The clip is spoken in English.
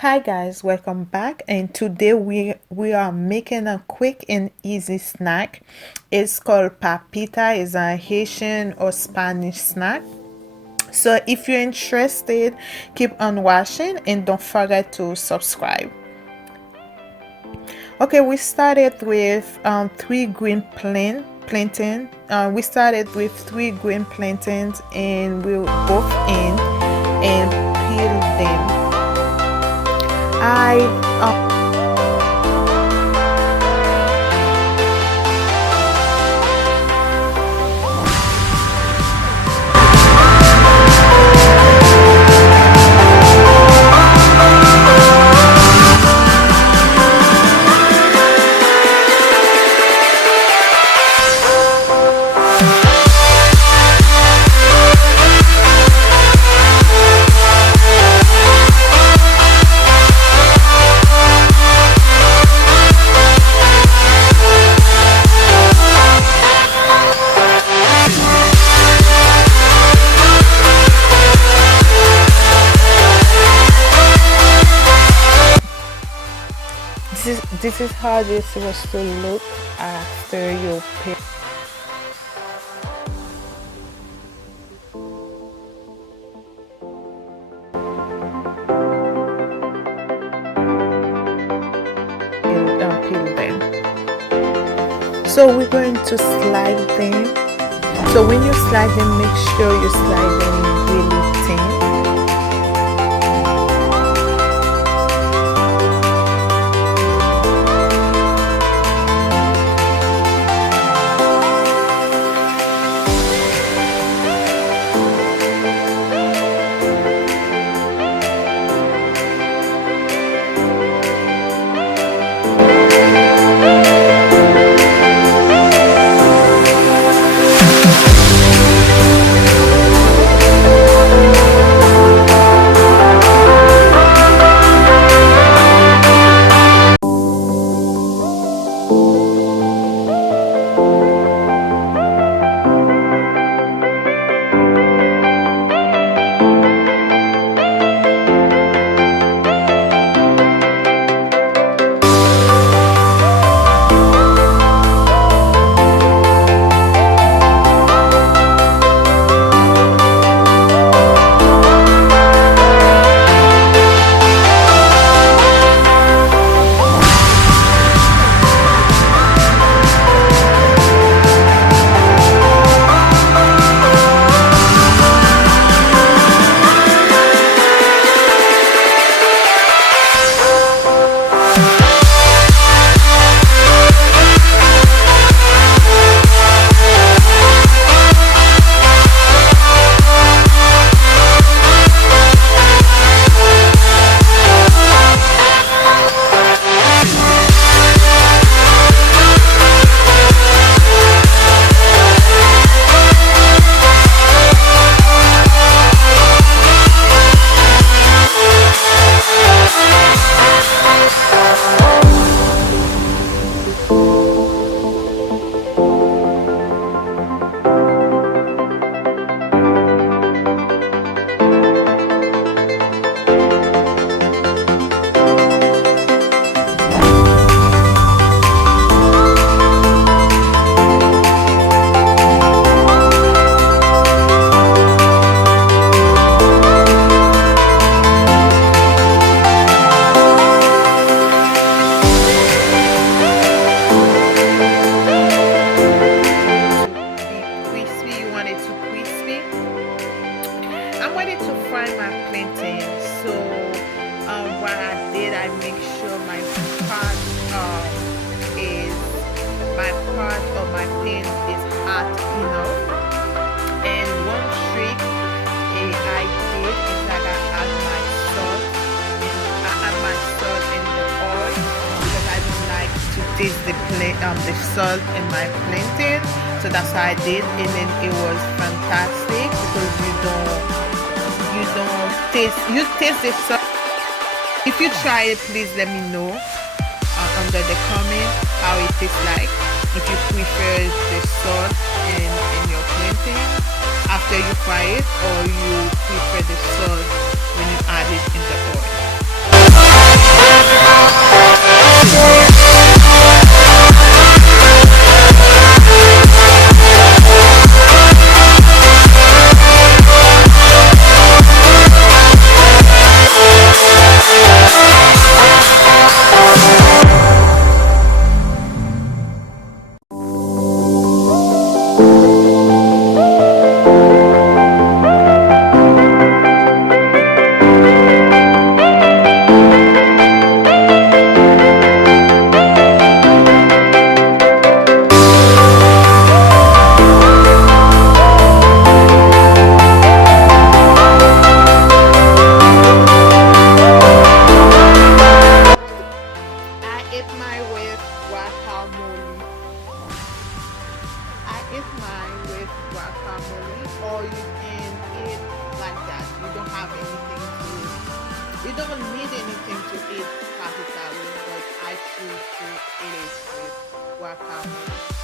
Hi guys, welcome back, and today we are making a quick and easy snack. It's called papita. It's a Haitian or Spanish snack. So if you're interested, keep on watching and don't forget to subscribe. Okay, we started with three green plantain. We started with three green plantains and we both in and peel them. I this is how this is supposed to look after you peel. Peel them. So we're going to slide them. So when you slide them, make sure you slide them really thin. Crispy, you want it to crispy. I'm ready to fry my plantain. So what I did, I make sure pot is my pot or my pan is hot enough. And one trick I did is that I add my salt and I add my salt in the oil because I don't like to taste the salt in my plantain. So that's what I did, and then it was fantastic because you taste the salt. If you try it, please let me know under the comment how it tastes like. If you prefer the salt in your plantain after you fry it, or you prefer the salt when you add it in the oil. don't need anything to eat capitally, but I choose to eat it with guacamole.